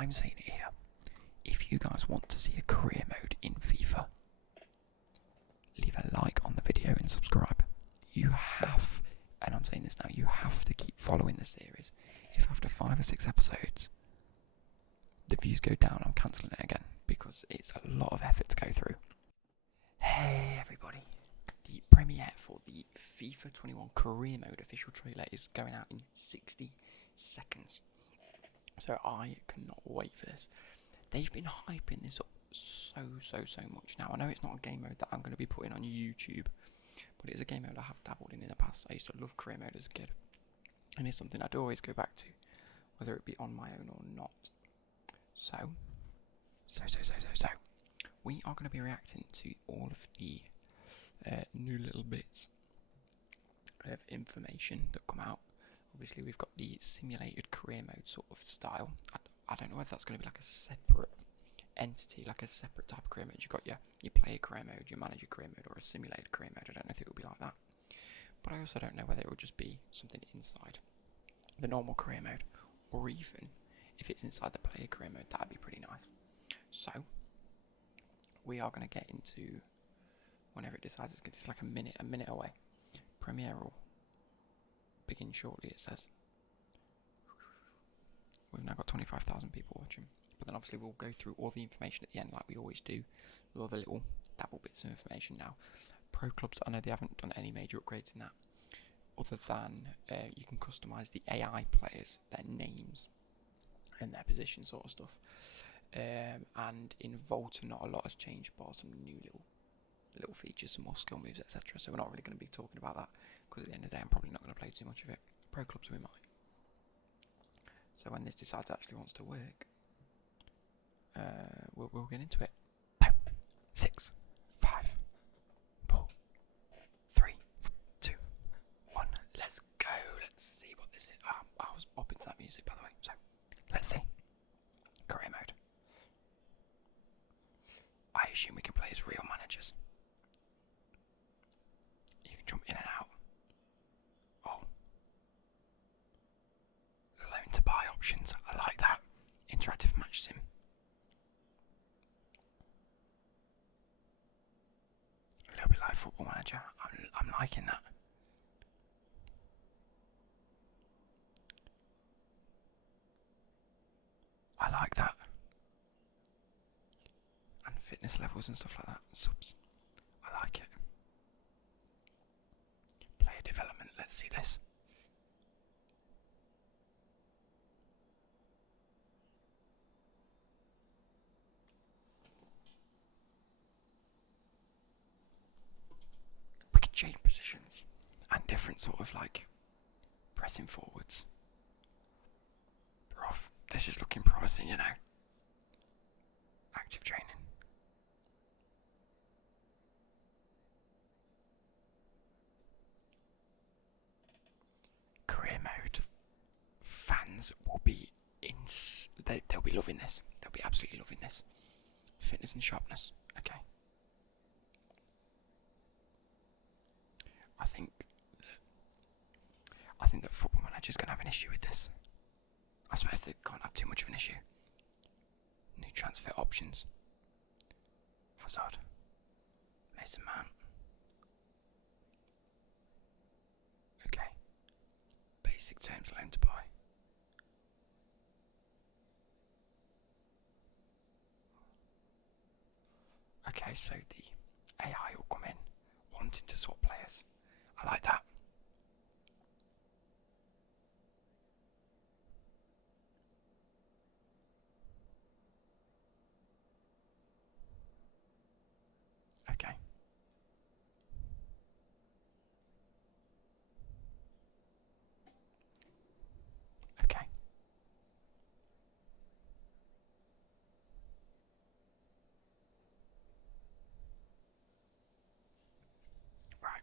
I'm saying it here. If you guys want to see a career mode in FIFA, leave a like on the video and subscribe. You have, and I'm saying this now, you have to keep following the series. If after 5 or 6 episodes the views go down, I'm cancelling it again because it's a lot of effort to go through. Hey everybody, the premiere for the FIFA 21 career mode official trailer is going out in 60 seconds. So I cannot wait for this. They've been hyping this up so much now. I know it's not a game mode that I'm going to be putting on YouTube, but it's a game mode I have dabbled in the past. I used to love career mode as a kid, and it's something I'd always go back to, whether it be on my own or not. So we are going to be reacting to all of the new little bits of information that come out. Obviously, we've got the simulated career mode sort of style. I don't know whether that's going to be like a separate entity, like a separate type of career mode. You've got your player career mode, your manager career mode, or a simulated career mode. I don't know if it will be like that. But I also don't know whether it will just be something inside the normal career mode, or even if it's inside the player career mode, that'd be pretty nice. So we are going to get into whenever it decides it's like a minute away. Premiere will begin shortly, it says. We've now got 25,000 people watching, but then obviously we'll go through all the information at the end like we always do, with all the little dabble bits of information now. Pro clubs, I know they haven't done any major upgrades in that, other than you can customise the AI players, their names and their position sort of stuff. And in Volta, not a lot has changed, but some new little features, some more skill moves, etc. So we're not really going to be talking about that, because at the end of the day I'm probably not going to play too much of it. Pro clubs we might. So when this decides actually wants to work, we'll get into it. 6, 5, 4, 3, 2, 1. Let's go. Let's see what this is. I was bopping to that music, by the way. So let's see. Career mode. I assume we can play as real managers. You can jump in and out. Oh. Loan to buy options. I like that. Interactive match sim. A little bit like Football Manager. I'm liking that. I like that. And fitness levels and stuff like that. Subs. I like it. Player development. Let's see this. We can change positions and different sort of like pressing forwards. Rough. This is looking promising, you know. Active training. Career mode. Fans will be they'll be loving this. They'll be absolutely loving this. Fitness and sharpness. Okay. I think that Football Manager's gonna have an issue with this. I suppose they can't have too much of an issue. New transfer options. Hazard. Mason Mount. Okay. Basic terms loan to buy. Okay, so the AI will come in wanting to swap players. I like that. Okay. Okay. Right.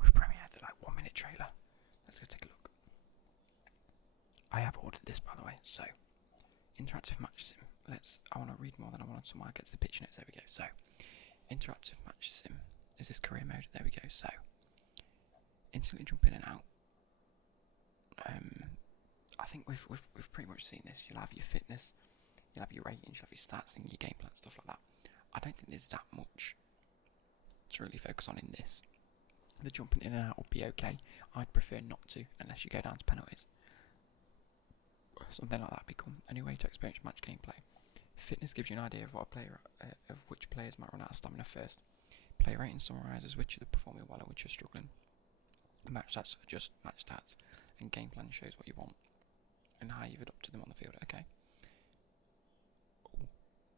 We've premiered the like 1-minute trailer. Let's go take a look. I have ordered this, by the way. So, interactive match sim. I want to read more than I wanted, so I get to the pitch notes. There we go. So, interactive match sim. Is this career mode? There we go. So, instantly jump in and out. I think we've pretty much seen this. You'll have your fitness, you'll have your ratings, you'll have your stats and your game plan, stuff like that. I don't think there's that much to really focus on in this. The jumping in and out would be okay. I'd prefer not to, unless you go down to penalties. Something like that become a new way to experience match gameplay. Fitness gives you an idea of what a player, of which players might run out of stamina first. Player rating summarises which are performing well and which are struggling. Match stats adjust match stats, and game plan shows what you want and how you've adopted them on the field. Okay. Ooh.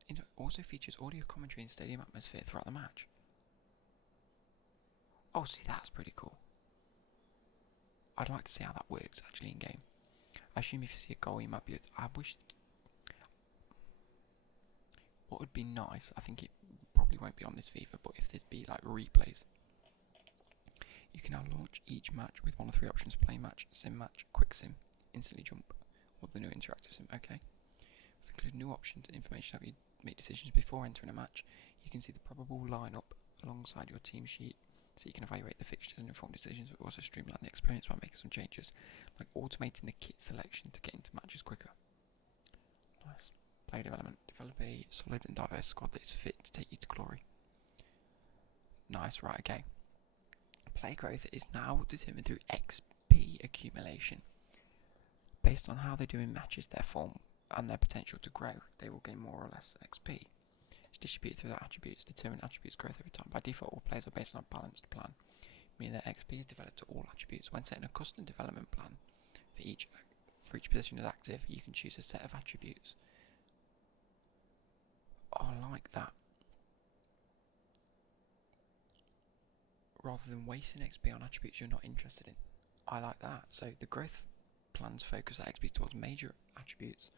It also features audio commentary and stadium atmosphere throughout the match. Oh, see, that's pretty cool. I'd like to see how that works actually in game. I assume if you see a goal, you might be able to, I wish. What would be nice, I think it probably won't be on this FIFA, but if there's be like replays. You can now launch each match with one of 3 options: play match, sim match, quick sim, instantly jump, or the new interactive sim. Okay. We've included new options and information how you make decisions before entering a match. You can see the probable lineup alongside your team sheet, so you can evaluate the fixtures and inform decisions, but also streamline the experience by making some changes, like automating the kit selection to get into matches quicker. Nice. Player development. Develop a solid and diverse squad that is fit to take you to glory. Nice, right, okay. Player growth is now determined through XP accumulation. Based on how they do in matches, their form, and their potential to grow, they will gain more or less XP. It's distributed through their attributes, determine attributes growth over time. By default, all players are based on a balanced plan, meaning that XP is developed to all attributes. When setting a custom development plan for each position is active, you can choose a set of attributes. Oh, I like that. Rather than wasting XP on attributes you're not interested in. I like that. So the growth plans focus that XP towards major attributes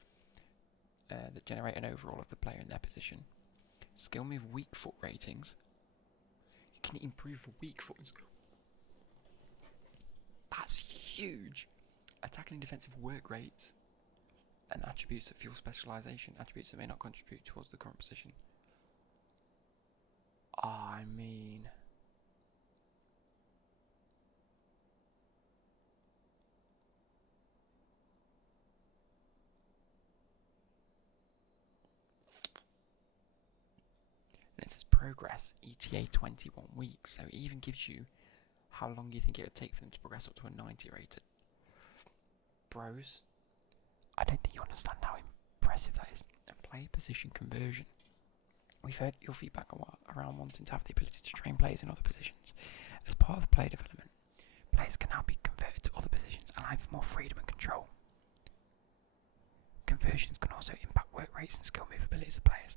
that generate an overall of the player in their position. Skill move weak foot ratings. You can improve weak foot. That's huge. Attacking and defensive work rates and attributes that fuel specialization. Attributes that may not contribute towards the current position. I mean, and it says progress ETA 21 weeks, so it even gives you how long you think it would take for them to progress up to a 90 rated. Bros, I don't think you understand how impressive that is. And player position conversion. We've heard your feedback around wanting to have the ability to train players in other positions. As part of the player development, players can now be converted to other positions, allowing for more freedom and control. Conversions can also impact work rates and skill move abilities of players.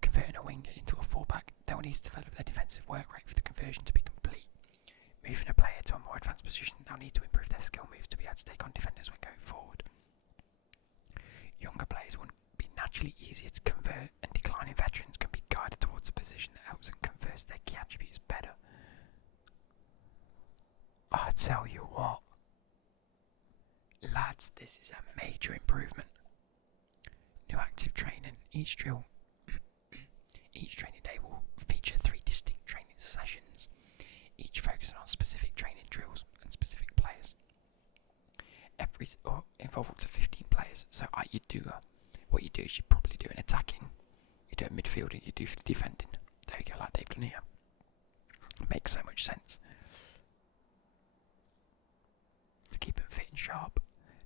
Converting a winger into a fullback, they will need to develop their defensive work rate for the conversion to be complete. Moving a player to a more advanced position, they'll need to improve their skill moves to be able to take on defenders when going forward. Younger players will be naturally easier to convert, and declining veterans can be guided towards a position that helps them convert their key attributes better. I tell you what, lads, this is a major improvement. New active training. Each training day will feature 3 distinct training sessions, each focusing on specific training drills and specific players. Involve up to 15 players. So what you do is you probably do an attacking, you do a midfield, and you do defending. There you go, like they've done here. It makes so much sense. To keep them fit and sharp,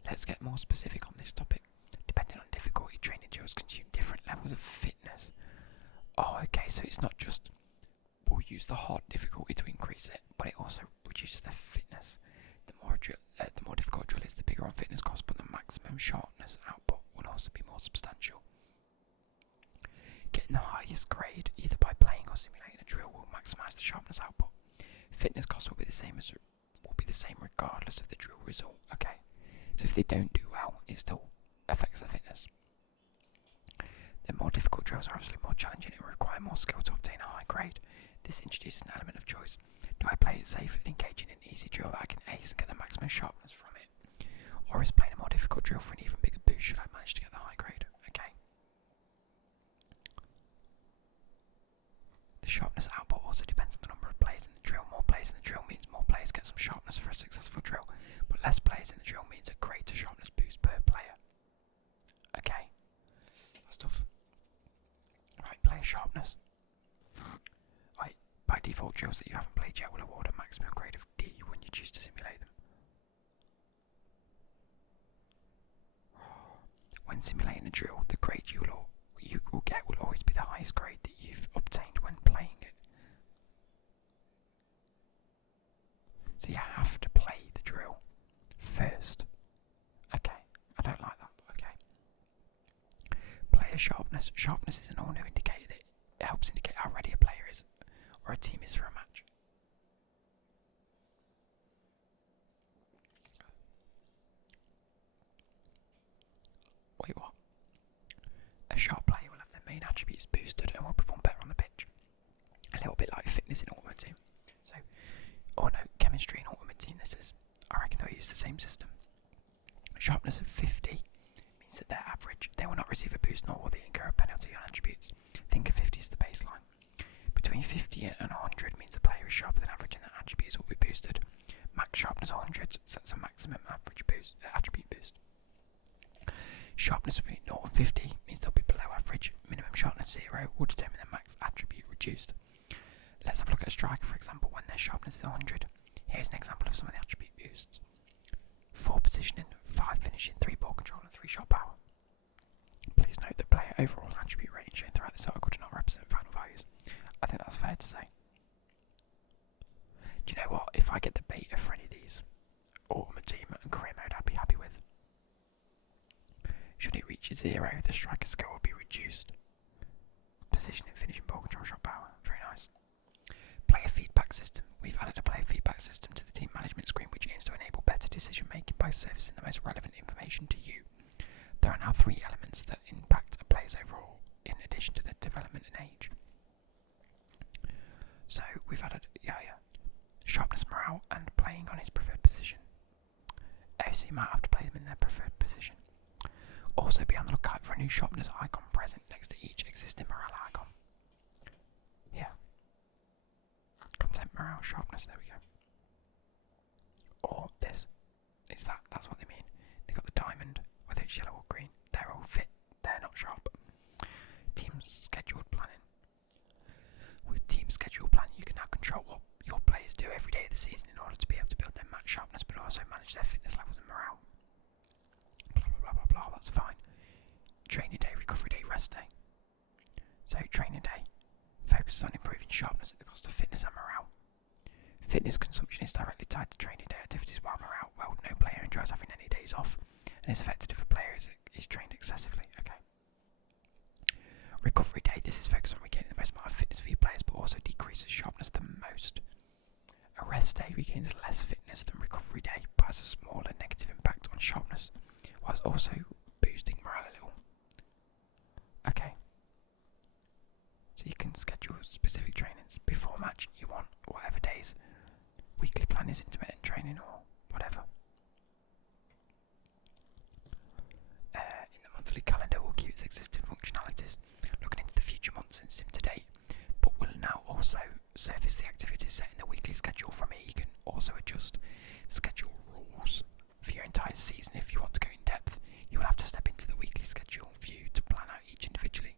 let's get more specific on this topic. Depending on difficulty, training drills consume different levels of fitness. Oh, okay, so it's not just we'll use the hard difficulty to increase it, but it also reduces their fitness. The more difficult drill is, the bigger on fitness cost, but the maximum sharpness output will also be more substantial. Getting the highest grade, either by playing or simulating a drill, will maximise the sharpness output. Fitness costs will be the same regardless of the drill result. Okay, so if they don't do well, it still affects their fitness. The more difficult drills are obviously more challenging and require more skill to obtain a high grade. This introduces an element of choice. Do I play it safe and engage in an easy drill that I can ace and get the maximum sharpness from it? Or is playing a more difficult drill for an even bigger boost should I manage to get the high grade? Okay. The sharpness output also depends on the number of players players in the drill. More players in the drill means more players get some sharpness for a successful drill, but less players in the drill means a greater sharpness boost per player. Okay, that's tough. Right, player sharpness. Right, by default, drills that you haven't played yet will award a maximum grade of D when you choose to simulate them. When simulating a drill, the grade you will get will always be the highest grade that you've obtained when playing it. So you have to play the drill first. Okay, I don't like that, but okay. Player sharpness. Sharpness is an all-new indicator that it helps indicate how ready a player is or a team is for a match. Wait, what? A sharp player will have their main attributes boosted and will perform better on the pitch. A little bit like fitness in Ultimate Team. So, or no, chemistry in Ultimate Team. I reckon they'll use the same system. Sharpness of 50 means that they're average. They will not receive a boost nor will they incur a penalty on attributes. Think of 50 as the baseline. Between 50 and 100 means the player is sharper than average and that attributes will be boosted. Max sharpness 100 sets a maximum average attribute boost. Sharpness between 0 and 50 means they'll be below average. Minimum sharpness 0 will determine the max attribute reduced. Let's have a look at a striker, for example, when their sharpness is 100. Here's an example of some of the attribute boosts. 4 positioning, 5 finishing, 3 ball control and 3 shot power. Please note that player overall attribute rating shown throughout this article do not represent final values. I think that's fair to say. Do you know what? If I get the beta for any of these, Ultimate Team and Career Mode, I'd be happy with. Should it reach 0, the striker skill will be reduced. Positioning, finishing, ball control, shot power. Very nice. Player feedback system. We've added a player feedback system to the team management screen which aims to enable better decision making by surfacing the most relevant information to you. There are now 3 elements that impact a player's overall in addition to their development and age. So we've added sharpness, morale and playing on his preferred position. So you might have to play them in their preferred position. Also be on the lookout for a new sharpness icon present next to each existing morale icon. Yeah. Content, morale, sharpness, there we go. Or this. That's what they mean. They got the diamond, whether it's yellow or green. They're all fit, they're not sharp. Team scheduled planning. With team scheduled planning you can now control what your players do every day of the season in order to be able to build their match sharpness but also manage their fitness levels and morale. Blah blah blah blah blah, that's fine. Training day, recovery day, rest day. So training day focuses on improving sharpness at the cost of fitness and morale. Fitness consumption is directly tied to training day activities while morale, well, no player enjoys having any days off and is affected if a player is trained excessively. Okay. Recovery day, this is focused on regaining the most amount of fitness for your players but also decreases sharpness the most. A rest day regains less fitness than recovery day but has a smaller negative impact on sharpness whilst also boosting morale a little. Okay. So you can schedule specific trainings. Before match you want whatever days. Weekly plan is intermittent training or whatever. In the monthly calendar will keep its existing functionalities, looking into the future months and sim to date, but will now also surface the activities set in the weekly schedule. From here you can also adjust schedule rules for your entire season. If you want to go in depth, you will have to step into the weekly schedule view to plan out each individually.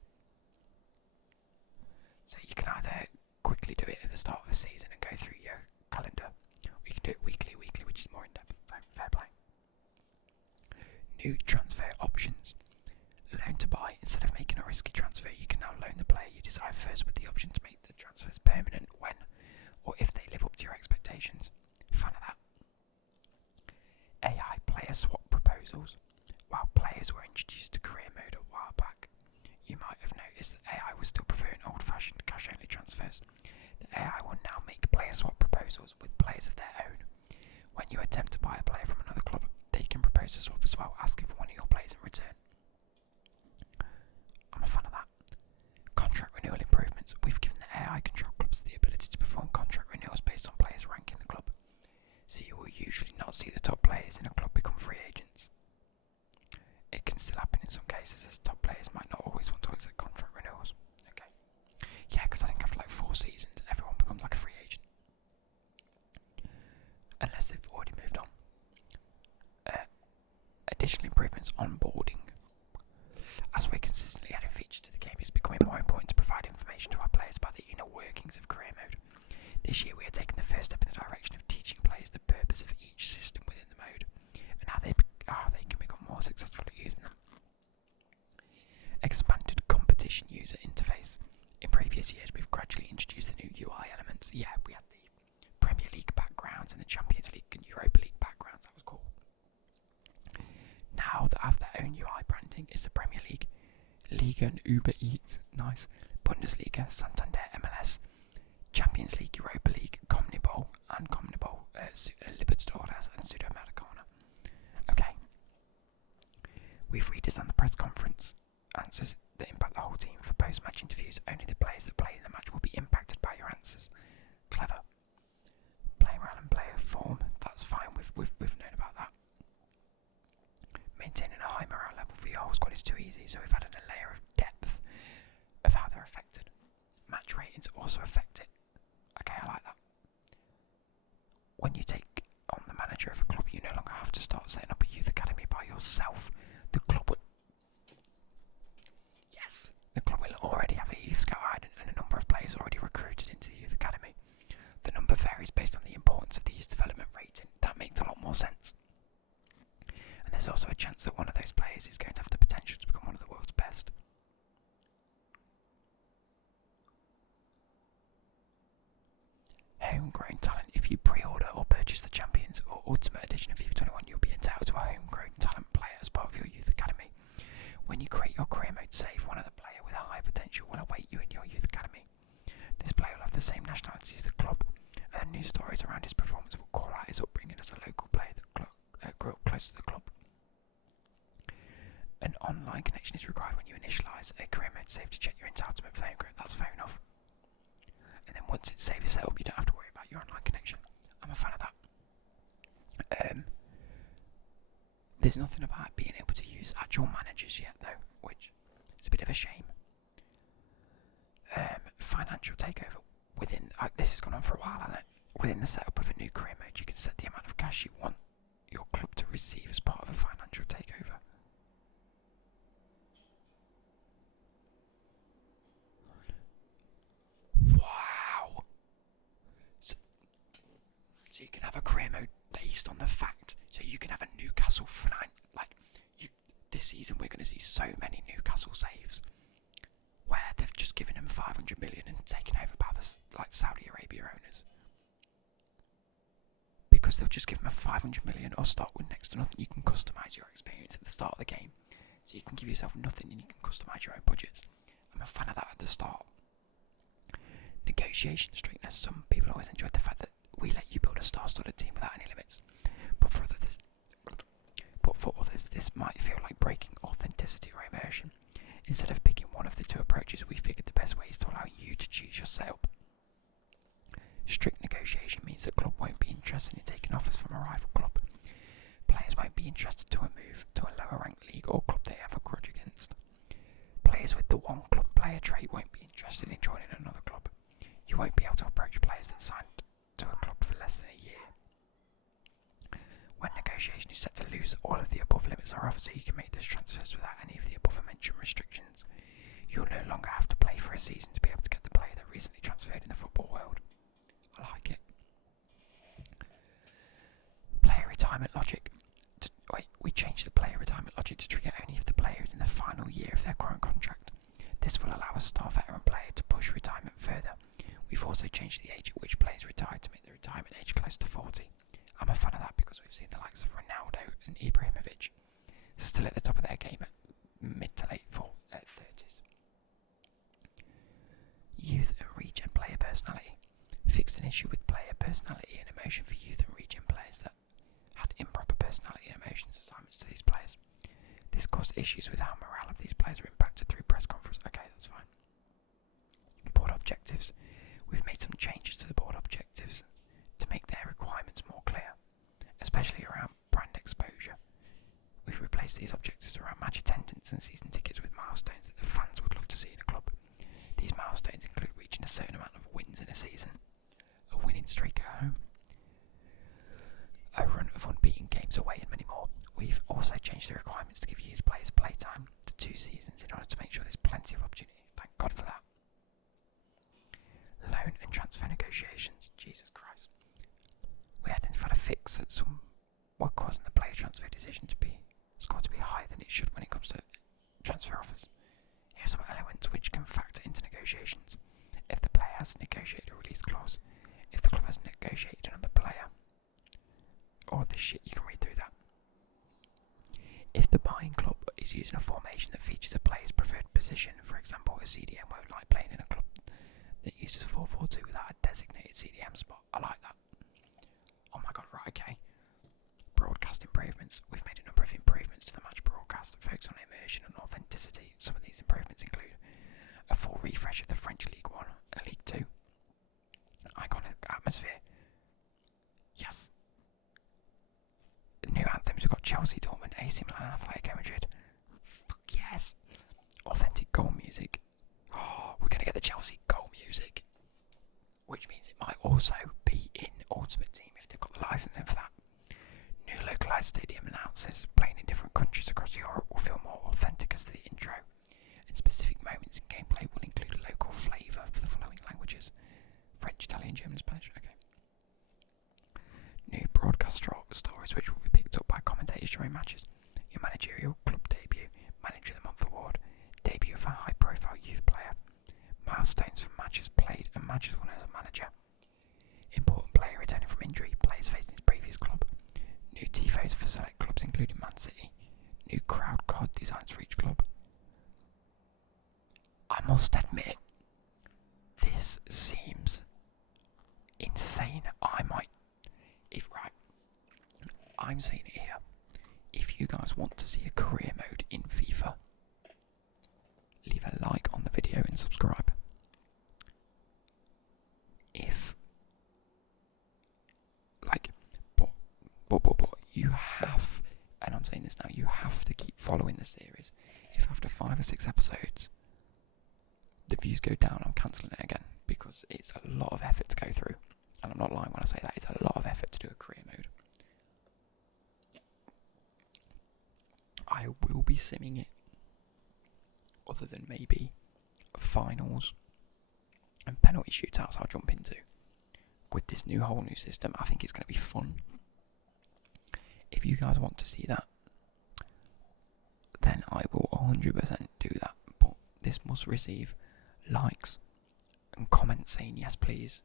So you can either quickly do it at the start of the season and go through your calendar, or you can do it weekly, which is more in depth. So fair play. New transfer options. Loan to buy. Instead of making a risky transfer, you can now loan the player you desire first with the option to make the transfers permanent when or if they live up to your expectations. Fan of that. AI player swap proposals. While players were introduced to career mode a while back, you might have noticed that AI was still preferring old-fashioned cash-only transfers. The AI will now make player swap proposals with players of their own. When you attempt to buy a player from another club, they can propose a swap as well, asking for one of your players in return. I'm a fan of that. Contract renewal improvements. We've given the AI control clubs the ability to perform contract renewals based on players' rank in the club. So you will usually not see the top players in a club become free agents. It can still happen in some cases, as top players might not always want to accept contract renewals. Okay. Yeah, because I think after like 4 seasons, everyone becomes like a free agent. Liga and Uber Eats, nice. Bundesliga, Santander, MLS, Champions League, Europa League, CONMEBOL, and CONMEBOL, Libertadores and Sudamericana. Okay. We've redesigned the press conference answers that impact the whole team. For post-match interviews, only the players that play in the match will be impacted by your answers. Clever. Play morale and player form, that's fine, we've known about that. Maintaining a high morale level for your whole squad is too easy, so we've added a layer of depth of how they're affected. Match ratings also affect it. Okay, I like that. When you take on the manager of a club, you no longer have to start setting up a youth academy by yourself. The club will already have a youth scout and a number of players already recruited into the youth academy. The number varies based on the importance of the youth development rating. That makes a lot more sense. And there's also a chance that one of those players is going to have the potential to become one of the world's best. Homegrown talent. If you pre-order or purchase the Champions or Ultimate Edition of FIFA 21, you'll be entitled to a homegrown talent player as part of your youth academy. When you create your career mode save, one of the player with a high potential will await you in your youth academy. This player will have the same nationality as the club, and the news stories around his performance will call out his upbringing as a local player that grew up close to the club. An online connection is required when you initialise a career mode save to check your entitlement for the homegrown. That's fair enough. And then once it's saved set up, you don't have to worry about your online connection. I'm a fan of that. There's nothing about being able to use actual managers yet, though, which is a bit of a shame. Financial takeover within. This has gone on for a while, hasn't it? Within the setup of a new career mode, you can set the amount of cash you want your club to receive as part of a financial takeover. Wow! So you can have a career mode based on the fact. So you can have a Newcastle this season we're going to see so many Newcastle saves where they've just given them 500 million and taken over by the Saudi Arabia owners. Because they'll just give them a 500 million or start with next to nothing. You can customise your experience at the start of the game. So you can give yourself nothing and you can customise your own budgets. I'm a fan of that at the start. Negotiation strictness. Some people always enjoyed the fact that we let you build a star-studded team without any limits. But for others, this might feel like breaking authenticity or immersion. Instead of picking one of the two approaches, we figured the best way is to allow you to choose your setup. Strict negotiation means the club won't be interested in taking offers from a rival club. Players won't be interested to a move to a lower ranked league or club they have a grudge against. Players with the one club player trait won't be interested in joining another club. You won't be able to approach players that signed to a club for less than a year. When negotiation is set to lose, all of the above limits are off, so you can make those transfers without any of the above mentioned restrictions. You'll no longer have to play for a season to be able to get the player that recently transferred in the football world. I like it. Player retirement logic. We changed the player retirement logic to trigger only if the player is in the final year of their current contract. This will allow a star veteran player to push retirement further. We've also changed the age at which players retire to make the retirement age close to 40. I'm a fan of that because we've seen the likes of Ronaldo and Ibrahimovic still at the top of their game at mid to late 30s. Youth and regen player personality. Fixed an issue with player personality and emotion for youth and regen players that had improper personality and emotions assignments to these players. This caused issues with how morale of these players were impacted through press conference. Okay, that's fine. Board objectives. We've made some changes to the board objectives to make their requirements more clear, especially around brand exposure. We've replaced these objectives around match attendance and season tickets with milestones that the fans would love to see in a club. These milestones include reaching a certain amount of wins in a season, a winning streak at home, a run of unbeaten games away, and many more. We've also changed the requirements to give youth players playtime to 2 seasons in order to make sure there's plenty of opportunity. Thank God for that. Loan and transfer negotiations. Jesus Christ. We identified a fix that some were causing the player transfer decision to be score to be higher than it should when it comes to transfer offers. Here are some elements which can factor into negotiations. If the player has negotiated a release clause, if the club has negotiated another player, or this shit, you can read through that. If the buying club is using a formation that features a player's preferred position goal music. Oh, we're going to get the Chelsea goal music, which means it might also be in Ultimate Team if they've got the licensing for that. New localised stadium announces playing in different countries across Europe will feel more authentic as the intro, and specific moments in gameplay will include a local flavour for the following languages: French, Italian, German, Spanish. Okay. New broadcast stories which will be picked up by commentators during matches. Your managerial club debut, Manager of the Month award, debut of a high-profile youth player, milestones from matches played and matches won as a manager, important player returning from injury, players facing his previous club, new tifos for select clubs including Man City, new crowd card designs for each club. I must admit, this seems insane. I'm saying it here. If you guys want to see a career mode in FIFA, leave a like on the video and subscribe. But you have, and I'm saying this now, you have to keep following the series. If after 5 or 6 episodes the views go down, I'm cancelling it again, because it's a lot of effort to go through. And I'm not lying when I say that, it's a lot of effort to do a career mode. I will be simming it, other than maybe finals and penalty shootouts I'll jump into. With this whole new system, I think it's going to be fun. If you guys want to see that, then I will 100% do that. But this must receive likes and comments saying yes please,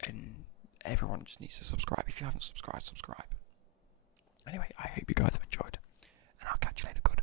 and everyone just needs to subscribe. If you haven't subscribed, subscribe. Anyway, I hope you guys have enjoyed, and I'll catch you later. Good.